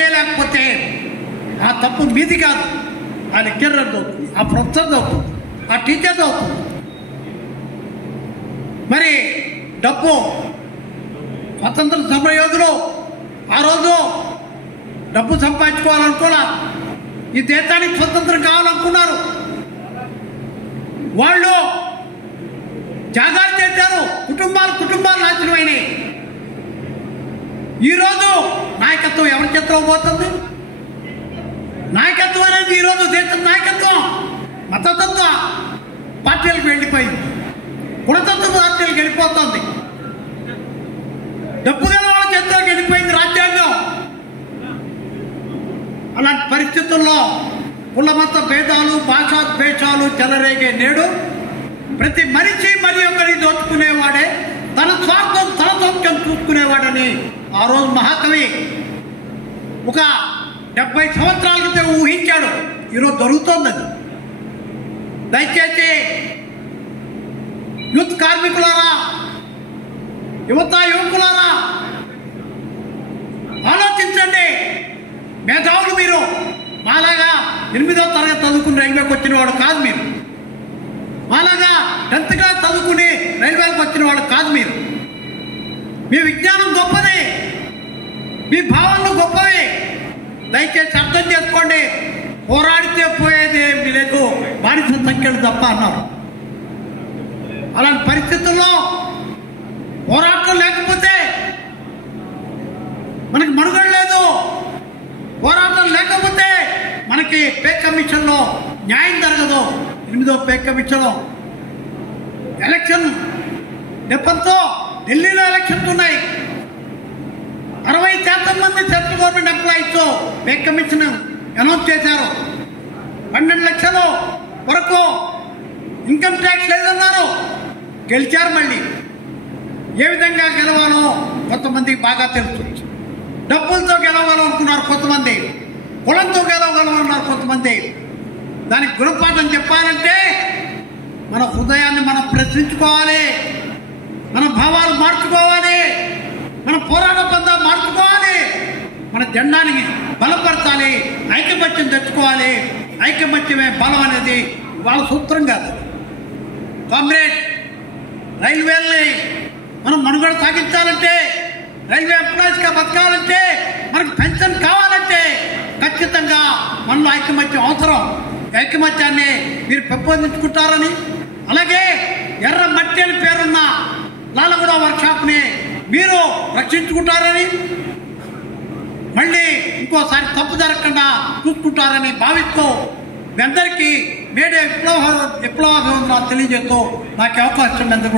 పనిచేయలేకపోతే ఆ తప్పు మీది కాదు, ఆ లెక్చరర్ది అవుతుంది, ఆ ప్రొఫెసర్ది అవుతుంది, ఆ టీచర్ది అవుతుంది. మరి డబ్బు స్వతంత్ర సమరయోధులు ఆ రోజు డబ్బు సంపాదించుకోవాలనుకోలే, ఈ దేశానికి స్వతంత్రం కావాలనుకున్నారు. వాళ్ళు త్యాగాలు చేశారు, కుటుంబాలు నాశనమైనాయి. ఈరోజు నాయకత్వం ఎవరి చేతిలో పోతుంది? నాయకత్వం అనేది ఈరోజు దేశం నాయకత్వం మతతత్వ పార్టీలకు వెళ్ళిపోయింది, కులతత్వ పార్టీలకు వెళ్ళిపోతుంది, డబ్బు గల వాళ్ళ చేతిలోకి వెళ్ళిపోయింది రాజ్యాంగం. అలాంటి పరిస్థితుల్లో కుల మత భేదాలు, భాషా ద్వేషాలు చెలరేగే నేడు ప్రతి మనిషి మరి ఒకరిని దోచుకునేవాడే, తన స్వార్థం తన సౌఖ్యం చూసుకునేవాడని ఆ రోజు మహాకవి ఒక 70 సంవత్సరాల క్రితం ఊహించాడు. ఈరోజు దొరుకుతోంది. దయచేసి యూత్ కార్మికులారా, యువకులారా ఆలోచించండి. మేధావులు మీరు. మాలాగా 8వ తరగతి చదువుకుని రైల్వేకి వచ్చిన వాడు కాదు మీరు. మాలాగా 10th క్లాస్ చదువుకుని రైల్వేకి వచ్చిన వాడు కాదు మీరు. మీ విజ్ఞానం గొప్పది, మీ భావనలు గొప్పవి. దయచేసి అర్థం చేసుకోండి. పోరాడితే పోయేది ఏమి లేదు, బానిస సంఖ్యలు తప్ప అన్నారు. అలాంటి పరిస్థితుల్లో పోరాటం లేకపోతే మనకి మనుగడ లేదు. పోరాటం లేకపోతే మనకి పే కమిషన్లో న్యాయం జరగదు. 8వ పే కమిషన్ ఎలక్షన్ నెపంతో ఢిల్లీలో ఎలక్షన్స్ ఉన్నాయి. 60% మంది central government employees pay commission announce చేశారు. 12 లక్షల వరకు ఇన్కమ్ ట్యాక్స్ లేదన్నారు. గెలిచారు. మళ్ళీ ఏ విధంగా గెలవాలో కొంతమందికి బాగా తెలుసు. డబ్బులతో గెలవాలనుకున్నారు కొంతమంది, కులంతో గెలవగలమన్నారు కొంతమంది. దానికి గుణపాఠం చెప్పాలంటే మన హృదయాన్ని మనం ప్రశ్నించుకోవాలి, మన భావాలు మార్చుకోవాలి, మన పోరాట బంధాలు మార్చుకోవాలి, మన జెండాని బలపరచాలి, ఐకమత్యం తెచ్చుకోవాలి. ఐకమత్యమే బలం అనేది వాళ్ళ సూత్రం కాదు. కామ్రేడ్, రైల్వేల్ని మనం మనుగడ సాగించాలంటే, రైల్వే ఎంప్లాయీస్గా బతకాలంటే, మనకు పెన్షన్ కావాలంటే ఖచ్చితంగా మనలో ఐకమత్యం అవసరం. ఐకమత్యాన్ని మీరు పెంపొందించుకుంటారని, అలాగే ఎర్ర మట్టి అని పేరున్న లాలగూడ వర్క్షాప్ని మీరు రక్షించుకుంటారని, మళ్ళీ ఇంకోసారి తప్పు జరగకుండా చూసుకుంటారని భావిస్తూ మీ అందరికీ మేడే విప్లవాభివందనాలు తెలియజేస్తూ నాకు అవకాశం ఎందుకు